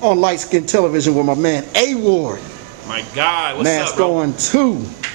on Lightskin Television with my man A Ward. My God, what's Man's up, bro? going to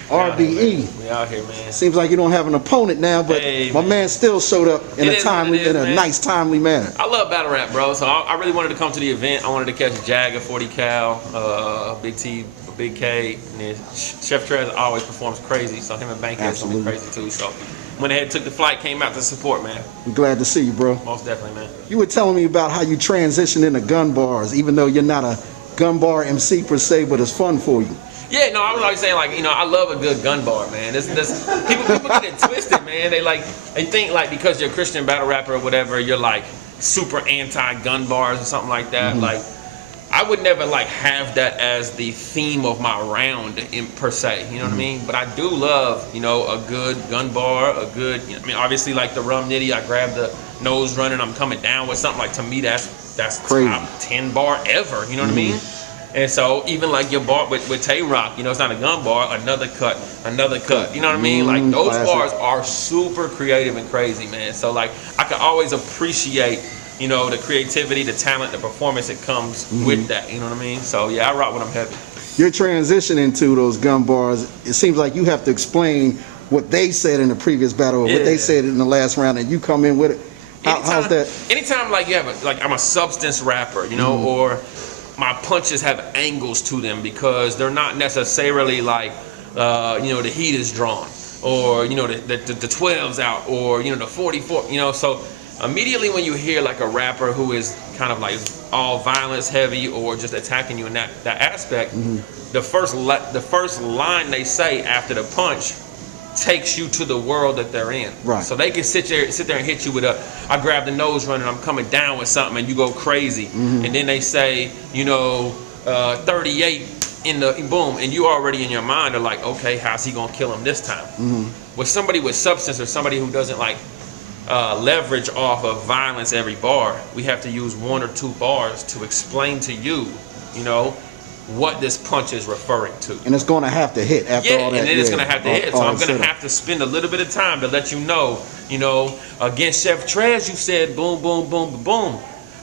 RBE. We out here, man. Seems like you don't have an opponent now, but Hey, my man still showed up in a nice, timely manner. I love battle rap, bro. So I really wanted to come to the event. I wanted to catch Jagger, 40 Cal, Big T, Big K, and then Chef Trez always performs crazy. So him and Bankhead's gonna be crazy too. So went ahead, took the flight, came out to support, man. We're glad to see you, bro. Most definitely, man. You were telling me about how you transitioned into gun bars, even though you're not a gun bar MC per se, but it's fun for you. Yeah, no, I was always saying, like, you know, I love a good gun bar, man. People get it twisted, man. They think like because you're a Christian battle rapper or whatever, you're like super anti-gun bars or something like that. Like, I would never like have that as the theme of my round per se. You know what I mean? But I do love, you know, a good gun bar, a good. You know, I mean, obviously like the Rum Nitty, I grab the nose run and I'm coming down with something. Like to me, that's crazy. Top 10 bar ever. You know what I mean? And so even like your bar with Tay Rock, you know, it's not a gun bar, another cut. You know what I mean? Like those bars are super creative and crazy, man. So like I can always appreciate, you know, the creativity, the talent, the performance that comes with that. You know what I mean? So yeah, I rock when I'm heavy. You're transitioning to those gun bars. It seems like you have to explain what they said in the previous battle, or what they said in the last round, and you come in with it. How's that? Anytime like you have like I'm a substance rapper, you know, or my punches have angles to them because they're not necessarily like, you know, the heat is drawn, or you know the 12's out, or you know the 44, you know. So immediately when you hear like a rapper who is kind of like all violence heavy or just attacking you in that aspect, the first line they say after the punch takes you to the world that they're in. Right. So they can sit there and hit you with I grab the nose run and I'm coming down with something and you go crazy. And then they say, you know, 38 in the boom, and you already in your mind are like, okay, how's he gonna kill him this time? With somebody with substance or somebody who doesn't like leverage off of violence every bar, we have to use 1 or 2 bars to explain to you, you know, what this punch is referring to. And it's going to have to hit after all that. And then it's going to have to hit. So I'm going to have to spend a little bit of time to let you know, against Chef Trez, you said boom, boom, boom, boom.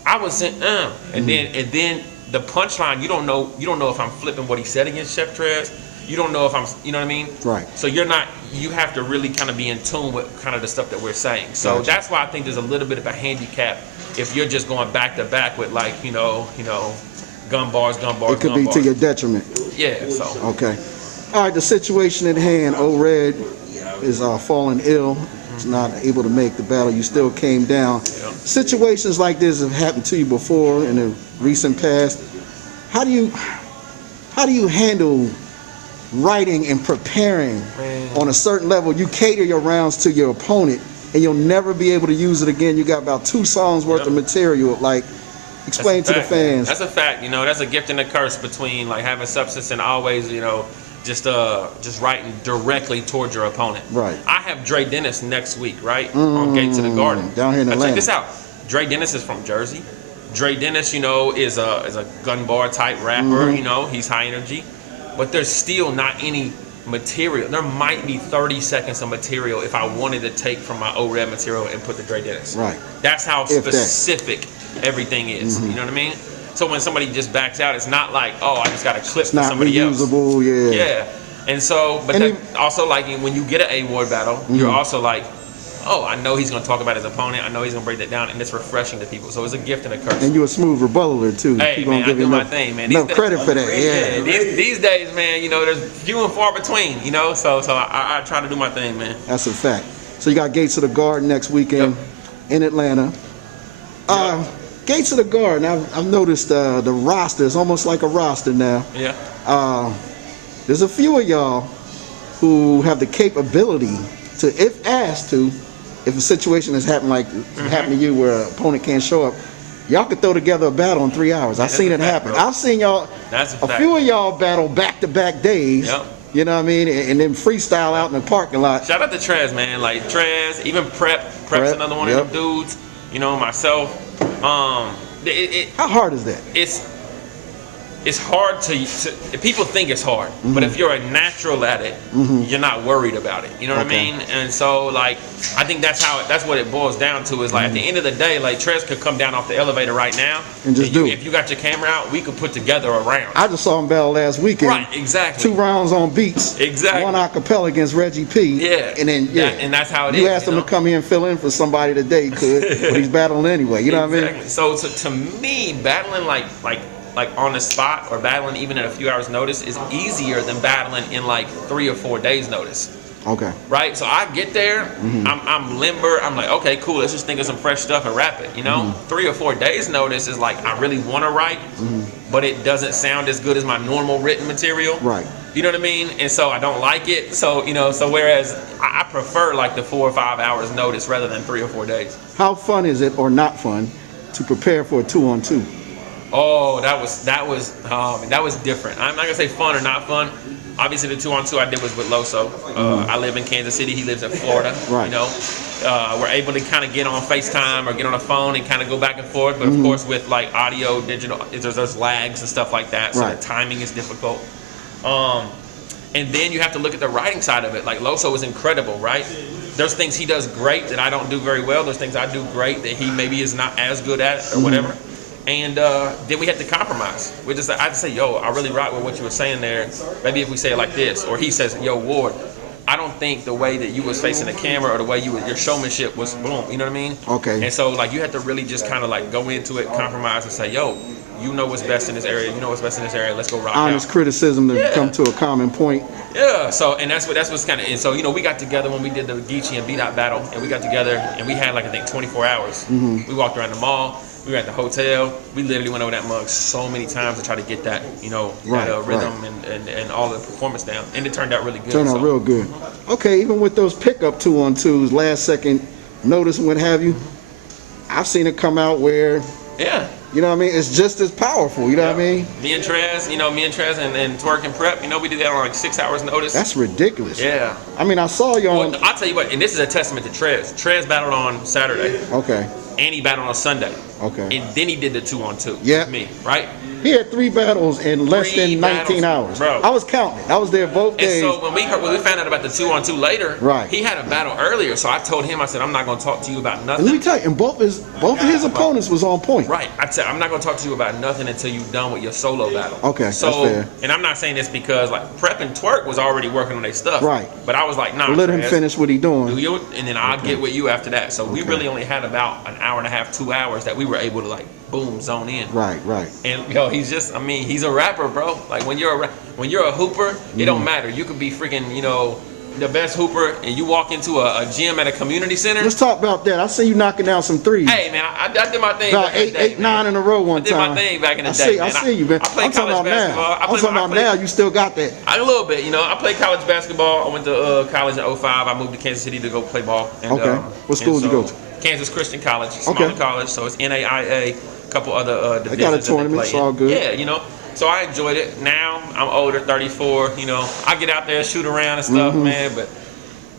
I was saying, and then the punchline, you don't know if I'm flipping what he said against Chef Trez. You don't know if I'm, you know what I mean? Right. So you have to really kind of be in tune with kind of the stuff that we're saying. So that's why I think there's a little bit of a handicap if you're just going back to back with like, you know, gun bars. It could be to your detriment. Yeah, so. Okay. All right, the situation at hand, O-Red is falling ill. He's not able to make the battle. You still came down. Yep. Situations like this have happened to you before in the recent past. How do you handle writing and preparing on a certain level? You cater your rounds to your opponent and you'll never be able to use it again. You got about 2 songs worth of material. Like, explain to the fans. That's a fact, that's a gift and a curse between like having substance and always, just writing directly towards your opponent. Right. I have Dre Dennis next week, right? On Gates of the Garden. Down here in Atlanta. Check this out. Dre Dennis is from Jersey. Dre Dennis, is a gun bar type rapper, he's high energy. But there's still not any material. There might be 30 seconds of material if I wanted to take from my O-Red material and put the Dre Dennis. Right. That's how specific everything is. You know what I mean? So when somebody just backs out, it's not like, oh, I just got a clip for somebody else. It's not reusable, Yeah. And so, but also like when you get an A-Ward battle, you're also like, oh, I know he's going to talk about his opponent. I know he's going to break that down, and it's refreshing to people. So it's a gift and a curse. And you're a smooth rebuttaler, too. Hey, man, I do my thing, man. Enough credit for that, yeah. These days, man, there's few and far between, so I try to do my thing, man. That's a fact. So you got Gates of the Garden next weekend in Atlanta. Gates of the Garden, I've noticed the roster is almost like a roster now. Yeah. There's a few of y'all who have the capability to, if asked to, if a situation has happened like happened to you where an opponent can't show up, y'all could throw together a battle in 3 hours. I've seen it happen. Bro. I've seen y'all, a few of y'all battle back-to-back days. Yep. You know what I mean? And then freestyle out in the parking lot. Shout out to Trez, man. Like Trez, even Prep's another one of them dudes. Myself. How hard is that? it's hard to people think it's hard, but if you're a natural at it, you're not worried about it. You know what I mean? And so like I think that's what it boils down to is like at the end of the day, like Trez could come down off the elevator right now and just do it. If you got your camera out, we could put together a round. I just saw him battle last weekend. Right, exactly. 2 rounds on beats. Exactly. 1 acapella against Reggie P. Yeah. And then and that's how it is. You asked him to come here and fill in for somebody today, he could, but he's battling anyway. You know what I mean? So to me, battling like on the spot or battling even at a few hours notice is easier than battling in like 3 or 4 days notice. Okay. Right? So I get there, I'm limber, I'm like, okay, cool, let's just think of some fresh stuff and rap it, you know? 3 or 4 days notice is like, I really want to write, but it doesn't sound as good as my normal written material. Right. You know what I mean? And so I don't like it. So, you know, so whereas I prefer like the 4 or 5 hours notice rather than 3 or 4 days. How fun is it or not fun to prepare for a 2-on-2? Oh, that was different. I'm not gonna say fun or not fun. Obviously, the 2-on-2 I did was with Loso. I live in Kansas City. He lives in Florida. Right. You know, we're able to kind of get on FaceTime or get on a phone and kind of go back and forth. But of course, with like audio, digital, there's lags and stuff like that. So the timing is difficult. And then you have to look at the writing side of it. Like Loso is incredible, right? There's things he does great that I don't do very well. There's things I do great that he maybe is not as good at or whatever. And then we had to compromise. I just say, yo, I really rock with what you were saying there. Maybe if we say it like this, or he says, yo, Ward, I don't think the way that you was facing the camera or the way your showmanship was boom. You know what I mean? Okay. And so like you had to really just kind of like go into it, compromise, and say, yo, you know what's best in this area. You know what's best in this area. Let's go rock Honest out. criticism to come to a common point. Yeah. So and that's what's kind of. And so you know we got together when we did the Geechee and B-Dot battle, and we got together and we had like I think 24 hours. We walked around the mall. We were at the hotel. We literally went over that mug so many times to try to get that, you know, that rhythm and all the performance down. And it turned out really good. Turned out real good. Okay, even with those pickup 2-on-2s, last second notice and what have you, I've seen it come out where, you know what I mean, it's just as powerful, you know what I mean? Me and Trez and Twerk and Prep, you know, we did that on like 6 hours notice. That's ridiculous. Yeah. I mean, I saw you on... Well, I'll tell you what, and this is a testament to Trez. Trez battled on Saturday. Okay. And he battled on Sunday. Okay. And then he did the 2-on-2 with me, right? He had 3 battles in less than 19 hours. Bro. I was counting. I was there both days. And so when we found out about the 2-on-2 later, he had a battle earlier. So I told him, I said, I'm not going to talk to you about nothing. And let me tell you, and both of his opponents was on point. Right. I said, I'm not going to talk to you about nothing until you're done with your solo battle. Okay, so, that's fair. And I'm not saying this because like Prep and Twerk was already working on their stuff. Right. But I was like, nah. Let him finish what he doing. Do you, and then I'll get with you after that. So we really only had about an hour and a half, 2 hours that we were able to like boom zone in. Right. And yo, he's a rapper, bro. Like when you're a hooper, it don't matter. You could be freaking, you know, the best hooper, and you walk into a gym at a community center. Let's talk about that. I see you knocking down some threes. Hey man, I did my thing. About eight, 9 in a row one time. I did my thing back in the day. I see you, man. I played I'm talking college about basketball. now. I'm talking about now. You still got that. A little bit, you know. I played college basketball. I went to college in 05. I moved to Kansas City to go play ball. And, okay. What school did you go to? Kansas Christian College, smaller college. So it's NAIA. A couple other divisions. They got a tournament. It's all good. Yeah, you know. So I enjoyed it. Now I'm older, 34. You know, I get out there, shoot around and stuff, man. But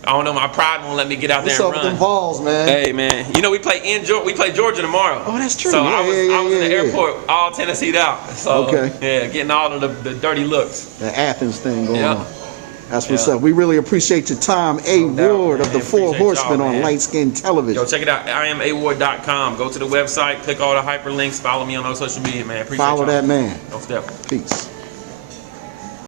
I don't know, my pride won't let me get out there and run. What's up with them balls, man? Hey, man. You know, we play Georgia tomorrow. Oh, that's true. So I was in the airport, all Tennessee'd out. So, getting all of the dirty looks. The Athens thing going on. That's what's up. We really appreciate your time. A Ward of the 4 Horsemen on Lightskin Television. Yo, check it out. IamAward.com. Go to the website, click all the hyperlinks, follow me on those social media, man. Appreciate Follow that man. No step. Peace.